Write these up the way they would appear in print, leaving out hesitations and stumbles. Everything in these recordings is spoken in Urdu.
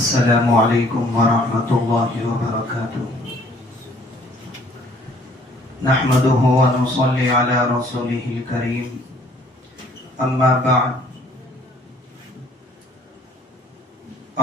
السلام علیکم ورحمۃ اللہ وبرکاتہ نحمده ونصلي على رسوله الكريم اما بعد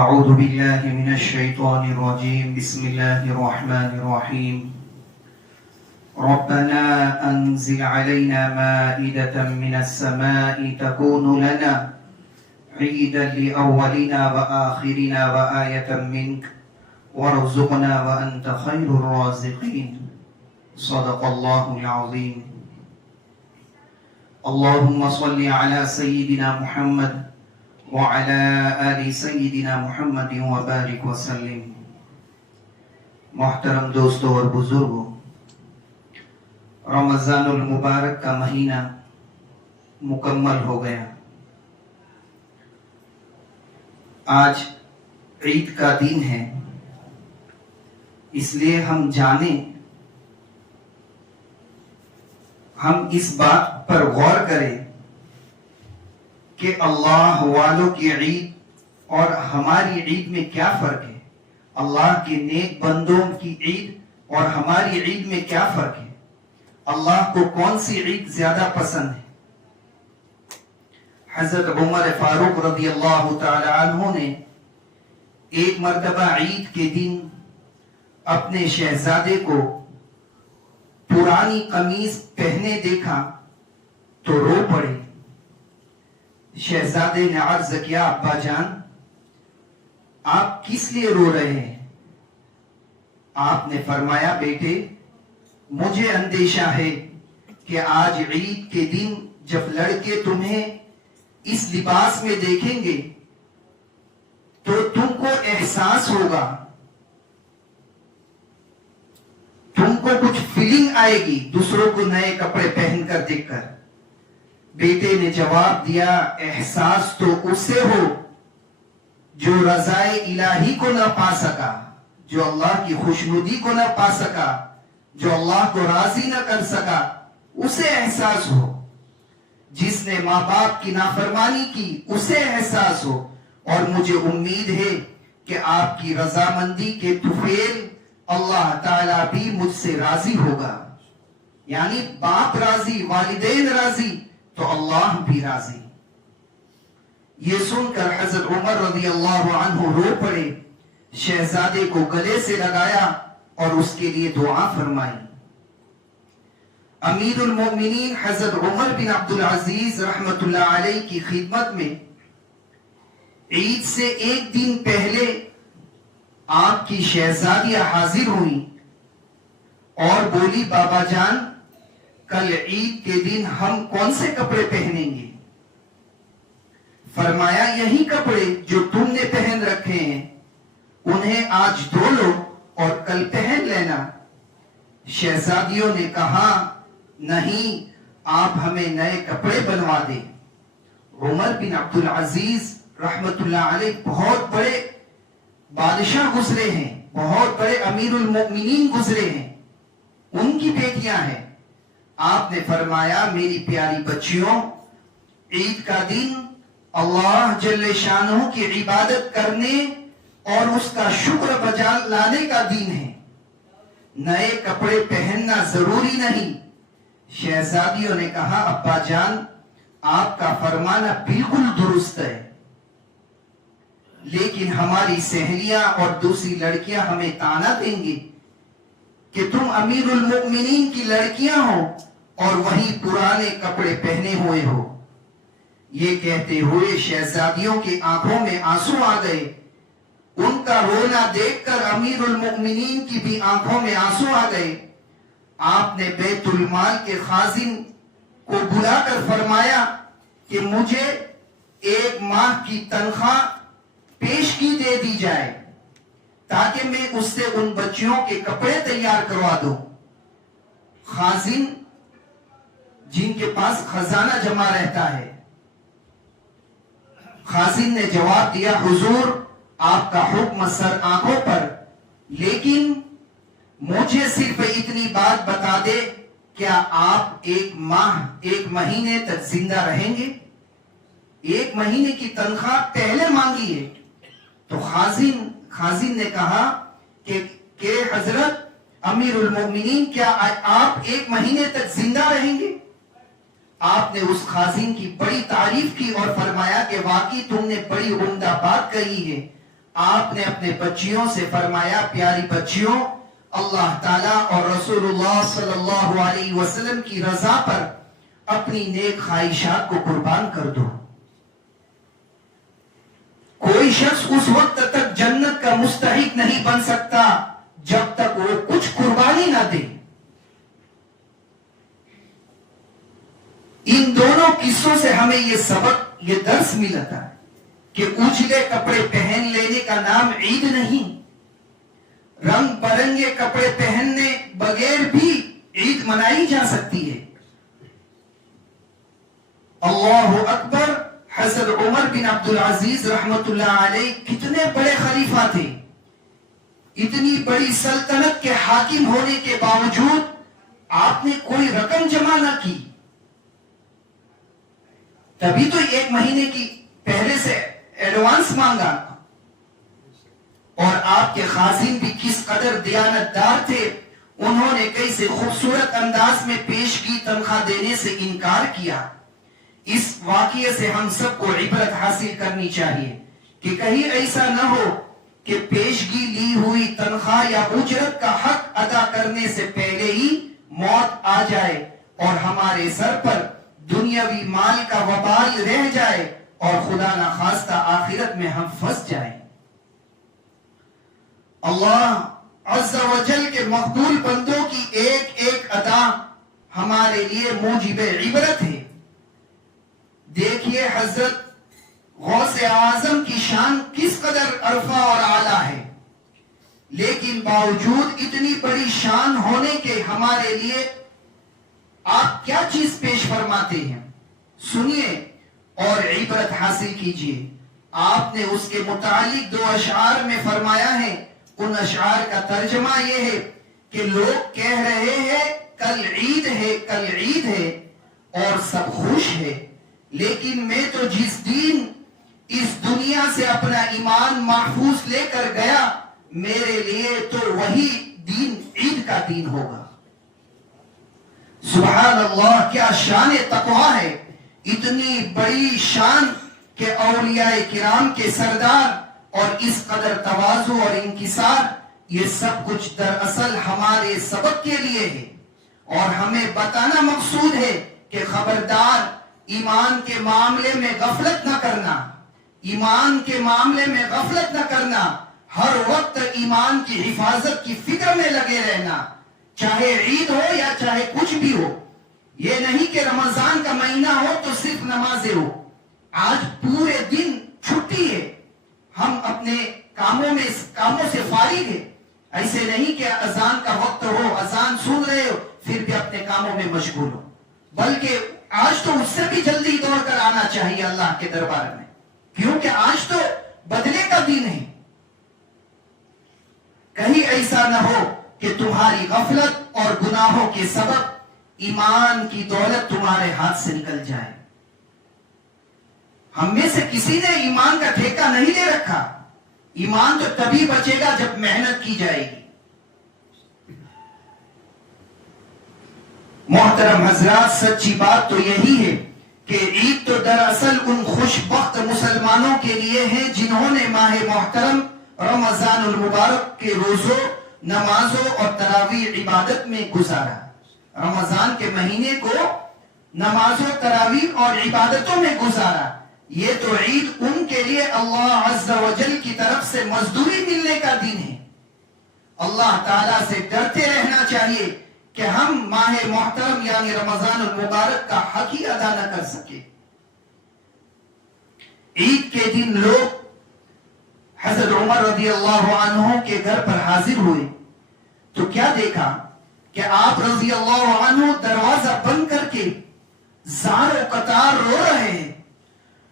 اعوذ باللہ من الشیطان الرجیم بسم اللہ الرحمن الرحیم ربنا انزل علينا مائدة من السماء تكون لنا عيدا لأولنا وآخرنا وآية منك وارزقنا وأنت خير الرازقين صدق الله العظيم اللهم صل على سيدنا محمد وعلى آل سيدنا محمد وبارك وسلم. محترم دوستوں اور بزرگوں، رمضان المبارک کا مہینہ مکمل ہو گیا. آج عید کا دن ہے، اس لیے ہم اس بات پر غور کریں کہ اللہ والوں کی عید اور ہماری عید میں کیا فرق ہے، اللہ کے نیک بندوں کی عید اور ہماری عید میں کیا فرق ہے، اللہ کو کون سی عید زیادہ پسند ہے. حضرت عمر فاروق رضی اللہ تعالی عنہ نے ایک مرتبہ عید کے دن اپنے شہزادے کو پرانی قمیض پہنے دیکھا تو رو پڑے. شہزادے نے عرض کیا، ابا جان آپ کس لیے رو رہے ہیں؟ آپ نے فرمایا، بیٹے مجھے اندیشہ ہے کہ آج عید کے دن جب لڑکے تمہیں اس لباس میں دیکھیں گے تو تم کو احساس ہوگا، تم کو کچھ فیلنگ آئے گی دوسروں کو نئے کپڑے پہن کر دیکھ کر. بیٹے نے جواب دیا، احساس تو اسے ہو جو رضائے الہی کو نہ پا سکا، جو اللہ کی خوشنودی کو نہ پا سکا، جو اللہ کو راضی نہ کر سکا، اسے احساس ہو. جس نے ماں باپ کی نافرمانی کی اسے احساس ہو. اور مجھے امید ہے کہ آپ کی رضامندی کے طفیل اللہ تعالیٰ بھی مجھ سے راضی ہوگا. یعنی باپ راضی، والدین راضی تو اللہ بھی راضی. یہ سن کر حضرت عمر رضی اللہ عنہ رو پڑے، شہزادے کو گلے سے لگایا اور اس کے لیے دعا فرمائی. امیر المومنین حضرت عمر بن عبدالعزیز رحمت اللہ علیہ کی خدمت میں عید سے ایک دن پہلے آپ کی شہزادیاں حاضر ہوئیں اور بولی، بابا جان کل عید کے دن ہم کون سے کپڑے پہنیں گے؟ فرمایا، یہی کپڑے جو تم نے پہن رکھے ہیں انہیں آج دھو لو اور کل پہن لینا. شہزادیوں نے کہا، نہیں، آپ ہمیں نئے کپڑے بنوا دیں. عمر بن عبدالعزیز رحمت اللہ علیہ بہت بڑے بادشاہ گزرے ہیں، بہت بڑے امیر المؤمنین گزرے ہیں، ان کی بیٹیاں ہیں. آپ نے فرمایا، میری پیاری بچیوں، عید کا دن اللہ جل شانہ کی عبادت کرنے اور اس کا شکر بجا لانے کا دن ہے، نئے کپڑے پہننا ضروری نہیں. شہزادیوں نے کہا، ابا جان آپ کا فرمانا بالکل درست ہے، لیکن ہماری سہیلیاں اور دوسری لڑکیاں ہمیں تانا دیں گے کہ تم امیر المؤمنین کی لڑکیاں ہو اور وہی پرانے کپڑے پہنے ہوئے ہو. یہ کہتے ہوئے شہزادیوں کی آنکھوں میں آنسو آ گئے. ان کا رونا دیکھ کر امیر المؤمنین کی بھی آنکھوں میں آنسو آ گئے. آپ نے بیت المال کے خازن کو بلا کر فرمایا کہ مجھے 1 ماہ کی تنخواہ پیشگی دے دی جائے تاکہ میں اس سے ان بچیوں کے کپڑے تیار کروا دوں. خازن جن کے پاس خزانہ جمع رہتا ہے، خازن نے جواب دیا، حضور آپ کا حکم سر آنکھوں پر، لیکن مجھے صرف اتنی بات بتا دے، کیا آپ 1 مہینے تک زندہ رہیں گے؟ 1 مہینے کی تنخواہ پہلے مانگی ہے. تو خازن نے کہا کہ حضرت امیر المومنین کیا آپ 1 مہینے تک زندہ رہیں گے؟ آپ نے اس خازن کی بڑی تعریف کی اور فرمایا کہ واقعی تم نے بڑی عمدہ بات کہی ہے۔ آپ نے اپنے بچیوں سے فرمایا پیاری بچیوں، اللہ تعالیٰ اور رسول اللہ صلی اللہ علیہ وسلم کی رضا پر اپنی نیک خواہشات کو قربان کر دو۔ کوئی شخص اس وقت تک جنت کا مستحق نہیں بن سکتا جب تک وہ کچھ قربانی نہ دے۔ ان دونوں قصوں سے ہمیں یہ سبق، یہ درس ملا تھا کہ اجلے کپڑے پہن لینے کا نام عید نہیں۔ رنگ برنگے کپڑے پہننے بغیر بھی عید منائی جا سکتی ہے۔ اللہ اکبر۔ حضرت عمر بن عبدالعزیز رحمت اللہ علیہ کتنے بڑے خلیفہ تھے، اتنی بڑی سلطنت کے حاکم ہونے کے باوجود آپ نے کوئی رقم جمع نہ کی، تبھی تو 1 مہینے کی پہلے سے ایڈوانس مانگا۔ اور آپ کے خازن بھی کس قدر دیانتدار تھے، انہوں نے کیسے خوبصورت انداز میں پیشگی تنخواہ دینے سے انکار کیا۔ اس واقعے سے ہم سب کو عبرت حاصل کرنی چاہیے کہ کہیں ایسا نہ ہو کہ پیشگی لی ہوئی تنخواہ یا اجرت کا حق ادا کرنے سے پہلے ہی موت آ جائے اور ہمارے سر پر دنیاوی مال کا وبال رہ جائے اور خدا نہ خواستہ آخرت میں ہم پھنس جائیں۔ اللہ عز و جل کے مقبول بندوں کی ایک ایک ادا ہمارے لیے موجب عبرت ہے۔ دیکھیے حضرت غوث اعظم کی شان کس قدر عرفہ اور اعلیٰ ہے، لیکن باوجود اتنی بڑی شان ہونے کے ہمارے لیے آپ کیا چیز پیش فرماتے ہیں، سنیے اور عبرت حاصل کیجیے۔ آپ نے اس کے متعلق 2 اشعار میں فرمایا ہے، ان اشعار کا ترجمہ یہ ہے کہ لوگ کہہ رہے ہیں کل عید ہے، کل عید ہے اور سب خوش ہے، لیکن میں تو جس دن اس دنیا سے اپنا ایمان محفوظ لے کر گیا، میرے لیے تو وہی دن عید کا دن ہوگا۔ سبحان اللہ، کیا شان تقویٰ ہے، اتنی بڑی شان کہ اولیاء کرام کے سردار اور اس قدر تواضع اور انکسار، یہ سب کچھ دراصل ہمارے سبق کے لیے ہے اور ہمیں بتانا مقصود ہے کہ خبردار ایمان کے معاملے میں غفلت نہ کرنا، ایمان کے معاملے میں غفلت نہ کرنا، ہر وقت ایمان کی حفاظت کی فکر میں لگے رہنا، چاہے عید ہو یا چاہے کچھ بھی ہو۔ یہ نہیں کہ رمضان کا مہینہ ہو تو صرف نمازیں ہو، آج پورے دن چھٹی ہے، ہم اپنے کاموں سے فارغ ہیں، ایسے نہیں کہ اذان کا وقت ہو، اذان سن رہے ہو پھر بھی اپنے کاموں میں مشغول ہو، بلکہ آج تو اس سے بھی جلدی دوڑ کر آنا چاہیے اللہ کے دربار میں، کیونکہ آج تو بدلے کا دن ہے۔ کہیں ایسا نہ ہو کہ تمہاری غفلت اور گناہوں کے سبب ایمان کی دولت تمہارے ہاتھ سے نکل جائے۔ ہم میں سے کسی نے ایمان کا ٹھیکہ نہیں لے رکھا، ایمان تو تبھی بچے گا جب محنت کی جائے گی۔ محترم حضرات، سچی بات تو یہی ہے کہ عید تو دراصل ان خوش بخت مسلمانوں کے لیے ہے جنہوں نے ماہ محترم رمضان المبارک کے روزوں، نمازوں اور تراویح عبادت میں گزارا۔ رمضان کے مہینے کو نمازوں، تراویح اور عبادتوں میں گزارا۔ یہ تو عید ان کے لیے اللہ عز و جل کی طرف سے مزدوری ملنے کا دن ہے۔ اللہ تعالیٰ سے ڈرتے رہنا چاہیے کہ ہم ماہ محترم یعنی رمضان المبارک کا حق ہی ادا نہ کر سکے۔ عید کے دن لوگ حضرت عمر رضی اللہ عنہ کے گھر پر حاضر ہوئے تو کیا دیکھا کہ آپ رضی اللہ عنہ دروازہ بند کر کے زار و قطار رو رہے ہیں۔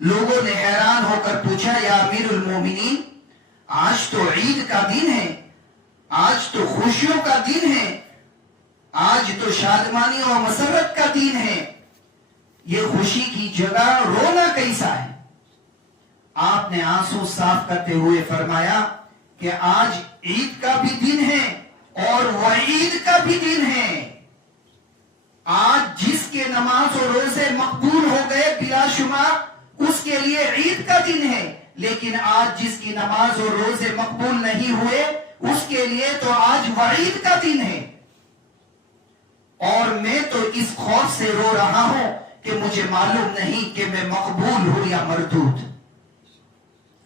لوگوں نے حیران ہو کر پوچھا، یا امیر المومنین، آج تو عید کا دن ہے، آج تو خوشیوں کا دن ہے، آج تو شادمانی اور مسرت کا دن ہے، یہ خوشی کی جگہ رونا کیسا ہے؟ آپ نے آنسو صاف کرتے ہوئے فرمایا کہ آج عید کا بھی دن ہے اور وعید کا بھی دن ہے. آج جس کے نماز اور روزے مقبول ہو گئے بلا شمار اس کے لیے عید کا دن ہے، لیکن آج جس کی نماز اور روزے مقبول نہیں ہوئے اس کے لیے تو آج وعید کا دن ہے. اور میں تو اس خوف سے رو رہا ہوں کہ مجھے معلوم نہیں کہ میں مقبول ہوں یا مردود.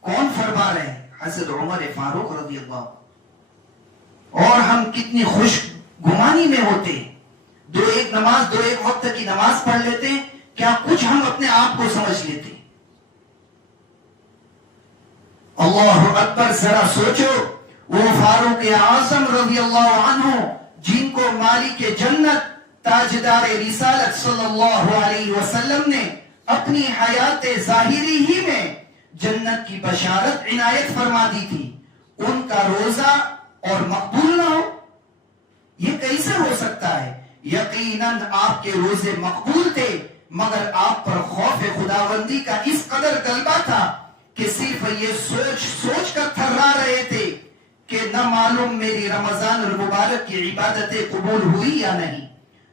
کون فرما رہے ہیں؟ حضرت عمر فاروق رضی اللہ. اور ہم کتنی خوش گمانی میں ہوتے ہیں. دو ایک وقت کی نماز پڑھ لیتے ہیں، کیا کچھ ہم اپنے آپ کو سمجھ لیتے ہیں. اللہ اکبر. ذرا سوچو وہ فاروق اعظم رضی اللہ عنہ جن کو مالک جنت تاجدار رسالت صلی اللہ علیہ وسلم نے اپنی حیات ظاہری ہی میں جنت کی بشارت عنایت فرما دی تھی، ان کا روزہ اور مقبول نہ ہو، یہ کیسے ہو سکتا ہے؟ یقیناً آپ کے روزے مقبول تھے، مگر آپ پر خوف خداوندی کا اس قدر غلبہ تھا کہ صرف یہ سوچ کر تھرا رہے تھے کہ نہ معلوم میری رمضان المبارک کی عبادتیں قبول ہوئی یا نہیں.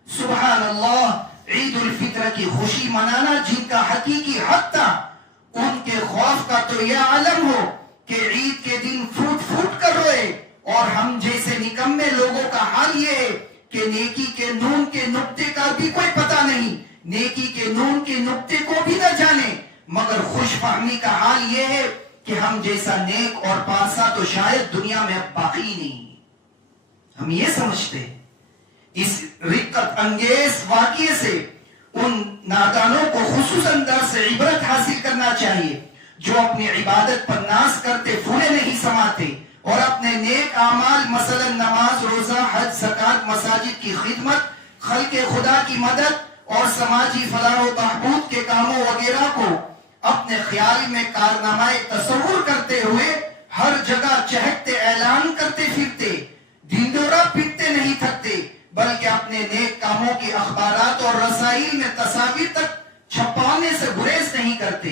سبحان اللہ. عید الفطر کی خوشی منانا جن کا حقیقی حق تھا، ان کے خوف کا تو یہ عالم ہو کہ عید کے دن پھوٹ پھوٹ کر روئے، اور ہم جیسے نکمے لوگوں کا حال یہ ہے کہ نیکی کے نون کے نقطے کا بھی کوئی پتہ نہیں، نیکی کے نون کے نقطے کو بھی نہ جانے، مگر خوش فہمی کا حال یہ ہے کہ ہم جیسا نیک اور پاسا تو شاید دنیا میں اب باقی نہیں. ہم یہ سمجھتے ہیں. اس رقت انگیز واقعے سے ان نادانوں کو خصوصاً درس عبرت حاصل کرنا چاہیے جو اپنی عبادت پر ناز کرتے پھولے نہیں سماتے اور اپنے نیک اعمال مثلا نماز، روزہ، حج، زکات، مساجد کی خدمت، خلق خدا کی مدد اور سماجی فلاح و بہبود کے کاموں وغیرہ کو اپنے خیال میں کارنامہ تصور کرتے ہوئے ہر جگہ چہکتے اعلان کرتے پھرتے، ڈھنڈورا پیٹتے نہیں تھکتے، بلکہ اپنے نیک کاموں کی اخبارات اور رسائل میں تصاویر تک چھپانے سے گریز نہیں کرتے.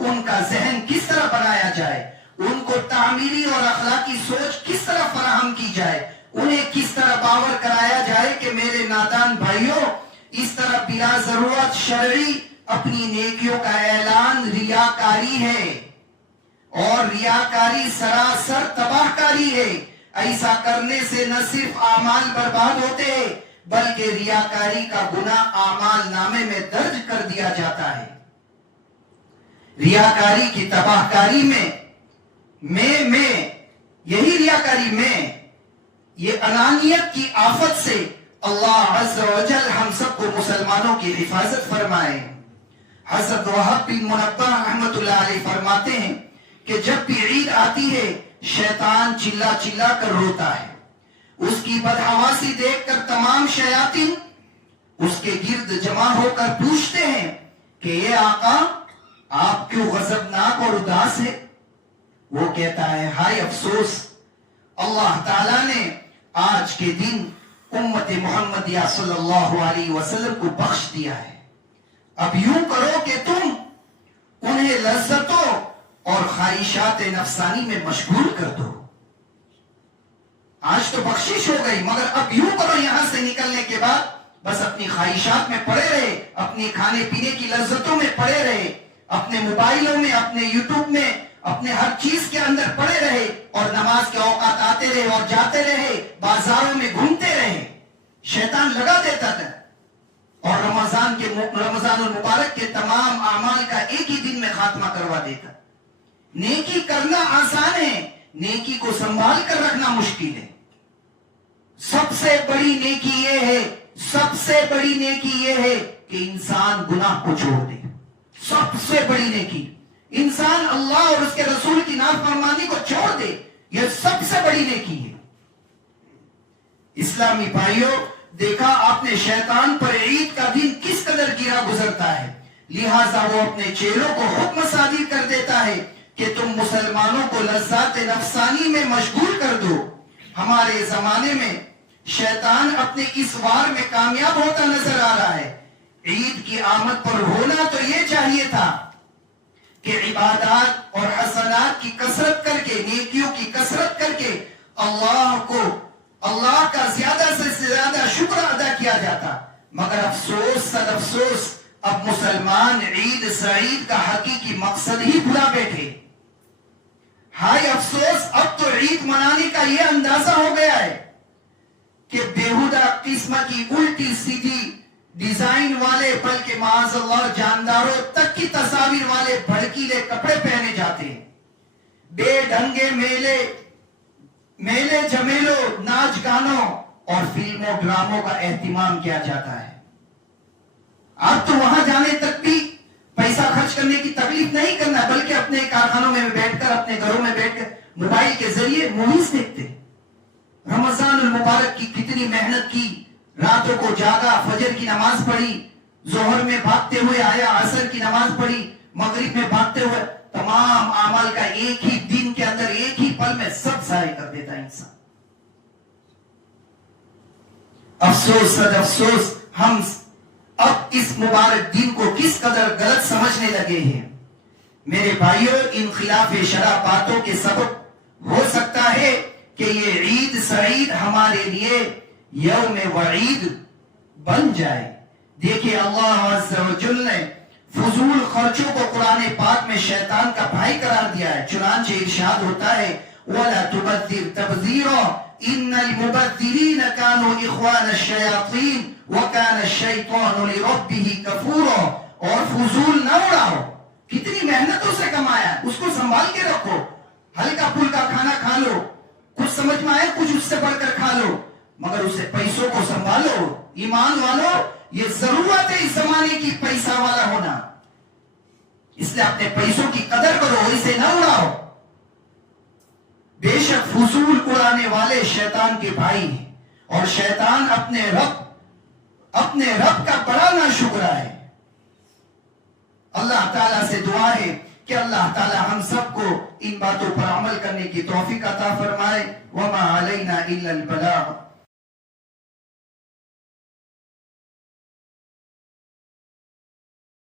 ان کا ذہن کس طرح بنایا جائے، ان کو تعمیری اور اخلاقی سوچ کس طرح فراہم کی جائے، انہیں کس طرح باور کرایا جائے کہ میرے نادان بھائیوں، اس طرح بلا ضرورت شرعی اپنی نیکیوں کا اعلان ریاکاری ہے، اور ریاکاری سراسر تباہ کاری ہے. ایسا کرنے سے نہ صرف اعمال برباد ہوتے ہیں بلکہ ریاکاری کا گناہ اعمال نامے میں درج کر دیا جاتا ہے. ریاکاری کی تباہ کاری میں یہی ریاکاری میں یہ انانیت کی آفت سے اللہ عز و جل ہم سب کو مسلمانوں کی حفاظت فرمائے. حضرت وہب بن منبہ رحمت اللہ علیہ فرماتے ہیں کہ جب بھی عید آتی ہے شیطان چلا چلا کر روتا ہے. اس کی بدحواسی دیکھ کر تمام شیاطین اس کے گرد جمع ہو کر پوچھتے ہیں کہ یہ آقا آپ کیوں غضبناک اور اداس ہے؟ وہ کہتا ہے ہائے افسوس، اللہ تعالیٰ نے آج کے دن امت محمدیہ صلی اللہ علیہ وسلم کو بخش دیا ہے. اب یوں کرو کہ تم انہیں لذتوں اور خواہشات نفسانی میں مشغول کر دو. آج تو بخشش ہو گئی، مگر اب یوں کرو یہاں سے نکلنے کے بعد بس اپنی خواہشات میں پڑے رہے، اپنی کھانے پینے کی لذتوں میں پڑے رہے، اپنے موبائلوں میں، اپنے یوٹیوب میں، اپنے ہر چیز کے اندر پڑے رہے، اور نماز کے اوقات آتے رہے اور جاتے رہے، بازاروں میں گھومتے رہے. شیطان لگا دیتا تھا اور رمضان المبارک کے تمام اعمال کا ایک ہی دن میں خاتمہ کروا دیتا. نیکی کرنا آسان ہے، نیکی کو سنبھال کر رکھنا مشکل ہے. سب سے بڑی نیکی یہ ہے کہ انسان گناہ کو چھوڑ دے. سب سے بڑی نیکی انسان اللہ اور اس کے رسول کی نافرمانی کو چھوڑ دے، یہ سب سے بڑی نیکی ہے. اسلامی بھائیوں، دیکھا آپ نے شیطان پر عید کا دن کس قدر گرا گزرتا ہے، لہٰذا وہ اپنے چیلوں کو حکم صادر کر دیتا ہے کہ تم مسلمانوں کو لذات نفسانی میں مشغول کر دو. ہمارے زمانے میں شیطان اپنے اس وار میں کامیاب ہوتا نظر آ رہا ہے. عید کی آمد پر ہونا تو یہ چاہیے تھا کہ عبادات اور حسنات کی کثرت کر کے، نیکیوں کی کثرت کر کے اللہ کا زیادہ سے زیادہ شکر ادا کیا جاتا. مگر افسوس صد افسوس، اب مسلمان عید سعید کا حقیقی مقصد ہی بھلا بیٹھے. ہائے افسوس، اب تو عید منانے کا یہ اندازہ ہو گیا ہے کہ بیہودہ قسم کی الٹی سیدھی ڈیزائن والے، بلکہ معاذ اللہ جانداروں تک کی تصاویر والے بھڑکیلے کپڑے پہنے جاتے ہیں. بے ڈھنگے میلے جمیلوں، ناچ گانوں اور فلموں ڈراموں کا اہتمام کیا جاتا ہے. اب تو وہاں جانے تک بھی پیسہ خرچ کرنے کی تکلیف نہیں کرنا، بلکہ اپنے کارخانوں میں بیٹھ کر، اپنے گھروں میں بیٹھ کر موبائل کے ذریعے موویز دیکھتے. رمضان المبارک کی کتنی محنت کی، راتوں کو جاگا، فجر کی نماز پڑھی، ظہر میں بھاگتے ہوئے آیا، عصر کی نماز پڑھی، مغرب میں بھاگتے ہوئے، تمام اعمال کا ایک ہی دن کے اندر، ایک ہی پل میں سب ضائع کر دیتا انسان. افسوس صد افسوس، ہم اب اس مبارک دن کو کس قدر غلط سمجھنے لگے ہیں. میرے بھائیوں، ان خلاف شرع باتوں کے سبب ہو سکتا ہے کہ یہ عید سعید ہمارے لیے یوم وعید بن جائے. دیکھیے اللہ عز و جل نے فضول خرچوں کو قرآن پاک میں شیطان کا بھائی قرار دیا ہے. چنانچہ ارشاد ہوتا ہے وَلَا تُبَذِّرْ تَبْذِيرًا إِنَّ الْمُبَذِّرِينَ كَانُوا إِخْوَانَ الشَّيَاطِينَ وَكَانَ الشَّيْطَانُ لِرَبِّهِ كَفُورًا. اور فضول نہ اڑاؤ. کتنی محنتوں سے کمایا، اس کو سنبھال کے رکھو. ہلکا پھلکا کھانا کھا لو، کچھ سمجھ میں آئے کچھ اس سے بڑھ کر کھا لو، مگر اسے پیسوں کو سنبھالو. ایمان والو، یہ ضرورت ہے اس زمانے کی پیسہ والا ہونا. اس لیے اپنے پیسوں کی قدر کرو، اسے نہ اڑاؤ. بے شک فضول اڑانے والے شیطان کے بھائی ہیں، اور شیطان اپنے رب کا بڑا ناشکرا ہے. اللہ تعالیٰ سے دعا ہے کہ اللہ تعالیٰ ہم سب کو ان باتوں پر عمل کرنے کی توفیق عطا فرمائے. وما علینا الا البلاغ.